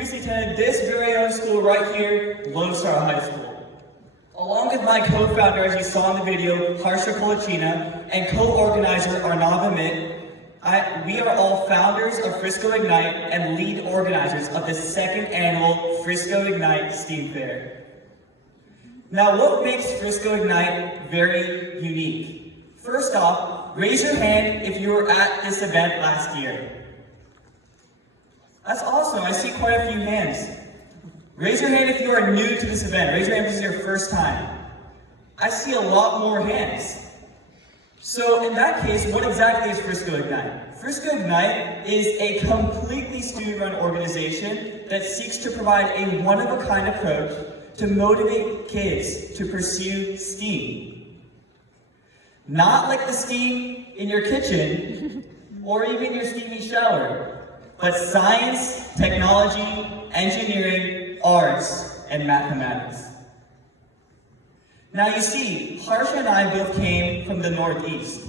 previously attended this very own school right here, Lone Star High School. Along with my co-founder, as you saw in the video, Harsha Kolachina, and co-organizer Arnav Amit, we are all founders of Frisco Ignite and lead organizers of the second annual Frisco Ignite STEAM Fair. Now, what makes Frisco Ignite very unique? First off, raise your hand if you were at this event last year. That's awesome, I see quite a few hands. Raise your hand if you are new to this event. Raise your hand if this is your first time. I see a lot more hands. So in that case, what exactly is Frisco Ignite? Frisco Ignite is a completely student-run organization that seeks to provide a one-of-a-kind approach to motivate kids to pursue STEAM. Not like the steam in your kitchen, or even your steamy shower, but science, technology, engineering, arts, and mathematics. Now you see, Harsha and I both came from the Northeast.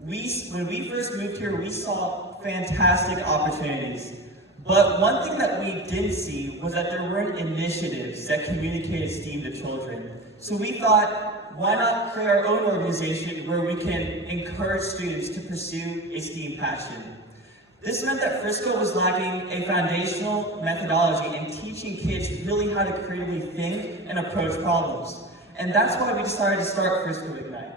When we first moved here, we saw fantastic opportunities. But one thing that we did see was that there weren't initiatives that communicated STEAM to children. So we thought, why not create our own organization where we can encourage students to pursue a STEAM passion? This meant that Frisco was lacking a foundational methodology in teaching kids really how to creatively think and approach problems. And that's why we decided to start Frisco Ignite.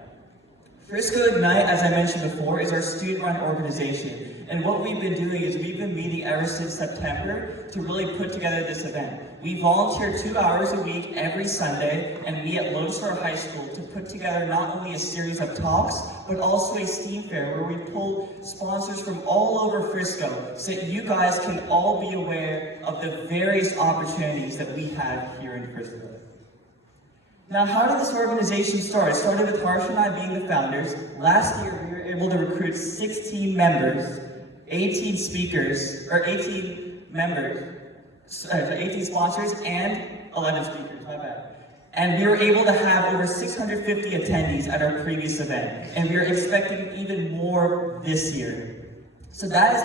Frisco Ignite, as I mentioned before, is our student-run organization. And what we've been doing is we've been meeting ever since September to really put together this event. We volunteer 2 hours a week every Sunday and meet at Lone Star High School to put together not only a series of talks, but also a STEAM fair where we pull sponsors from all over Frisco so that you guys can all be aware of the various opportunities that we have here in Frisco. Now, how did this organization start? It started with Harsha and I being the founders. Last year, we were able to recruit 16 members, 18 speakers, or 18 members, 18 sponsors, and 11 speakers, my bad. And we were able to have over 650 attendees at our previous event, and we are expecting even more this year. So that is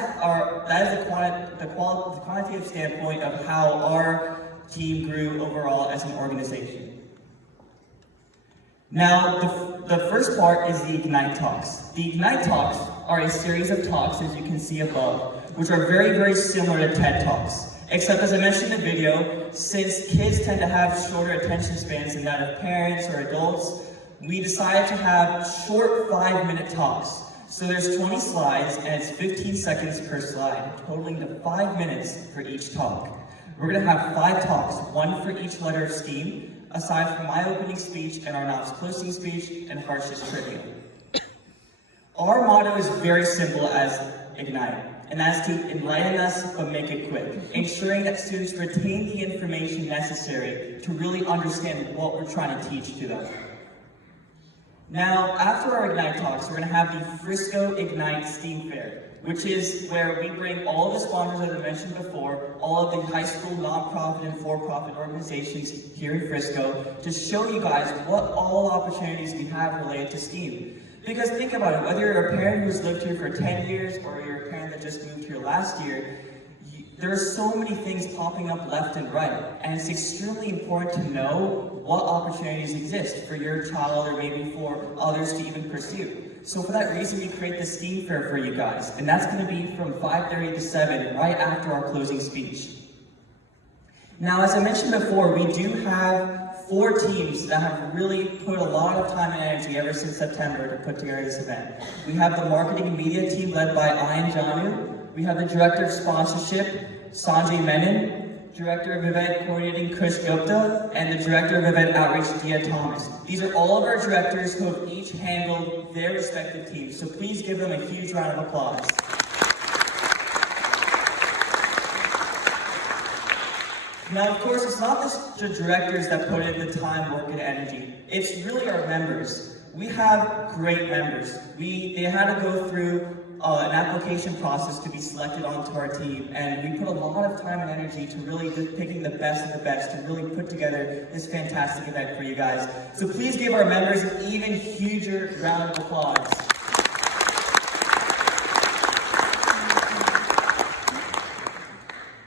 the quantitative standpoint of how our team grew overall as an organization. Now, the first part is the Ignite Talks. The Ignite Talks are a series of talks, as you can see above, which are very, very similar to TED Talks. Except, as I mentioned in the video, since kids tend to have shorter attention spans than that of parents or adults, we decided to have short 5-minute talks. So there's 20 slides, and it's 15 seconds per slide, totaling to 5 minutes for each talk. We're going to have 5 talks, one for each letter of STEAM, aside from my opening speech and Arnav's closing speech and Harsha's trivia. Our motto is very simple as Ignite, and that's to enlighten us but make it quick, ensuring that students retain the information necessary to really understand what we're trying to teach to them. Now, after our Ignite Talks, we're going to have the Frisco Ignite STEAM Fair, which is where we bring all of the sponsors that I mentioned before, all of the high school, nonprofit, and for-profit organizations here in Frisco to show you guys what all opportunities we have related to STEAM. Because think about it, whether you're a parent who's lived here for 10 years or you're a parent that just moved here last year, there are so many things popping up left and right, and it's extremely important to know what opportunities exist for your child or maybe for others to even pursue. So for that reason, we create the STEAM Fair for you guys, and that's going to be from 5:30 to 7, right after our closing speech. Now, as I mentioned before, we do have 4 teams that have really put a lot of time and energy ever since September to put together this event. We have the marketing and media team led by Ayan Janu. We have the director of sponsorship, Sanjay Menon, director of event coordinating, Krish Gupta, and the director of event outreach, Dia Thomas. These are all of our directors who have each handled their respective teams, so please give them a huge round of applause. Now, of course, it's not just the directors that put in the time, work, and energy. It's really our members. We have great members. They had to go through an application process to be selected onto our team, and we put a lot of time and energy to really just picking the best of the best to really put together this fantastic event for you guys. So please give our members an even huger round of applause.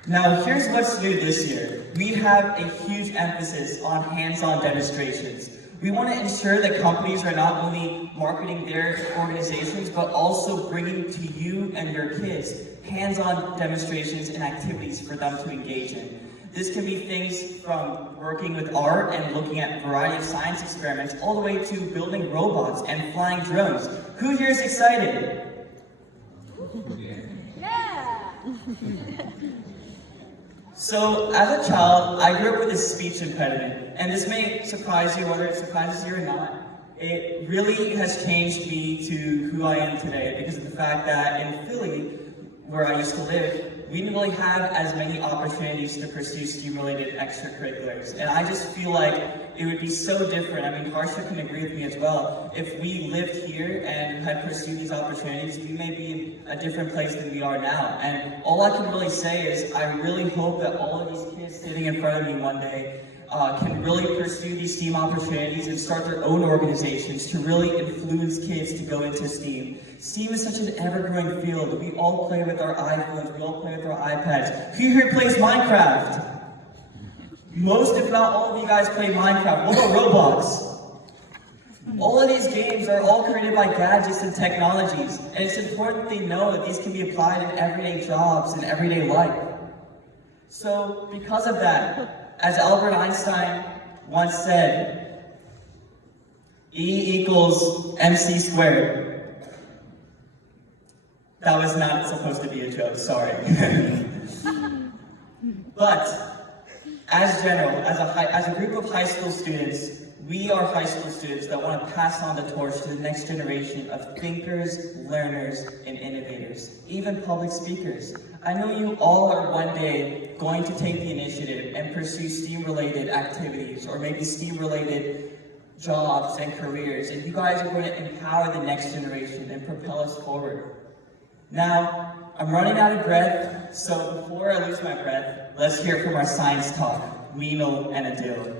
Now, here's what's new this year. We have a huge emphasis on hands-on demonstrations. We want to ensure that companies are not only marketing their organizations, but also bringing to you and your kids hands-on demonstrations and activities for them to engage in. This can be things from working with art and looking at a variety of science experiments, all the way to building robots and flying drones. Who here is excited? Yeah! So, as a child, I grew up with a speech impediment, and this may surprise you, whether it surprises you or not. It really has changed me to who I am today because of the fact that in Philly, where I used to live, we didn't really have as many opportunities to pursue STEAM-related extracurriculars. And I just feel like it would be so different. I mean, Harsha can agree with me as well. If we lived here and had pursued these opportunities, we may be in a different place than we are now. And all I can really say is I really hope that all of these kids sitting in front of me one day can really pursue these STEAM opportunities and start their own organizations to really influence kids to go into STEAM. STEAM is such an ever-growing field. We all play with our iPhones, we all play with our iPads. Who here plays Minecraft? Most, if not all of you guys play Minecraft. What about Roblox? All of these games are all created by gadgets and technologies, and it's important they know that these can be applied in everyday jobs and everyday life. So, because of that, as Albert Einstein once said, E equals MC squared. That was not supposed to be a joke, sorry. But, as a group of high school students, we are high school students that want to pass on the torch to the next generation of thinkers, learners, and innovators, even public speakers. I know you all are one day going to take the initiative and pursue STEAM-related activities, or maybe STEAM-related jobs and careers, and you guys are going to empower the next generation and propel us forward. Now, I'm running out of breath, so before I lose my breath, let's hear from our science talk, Meenal and Adil.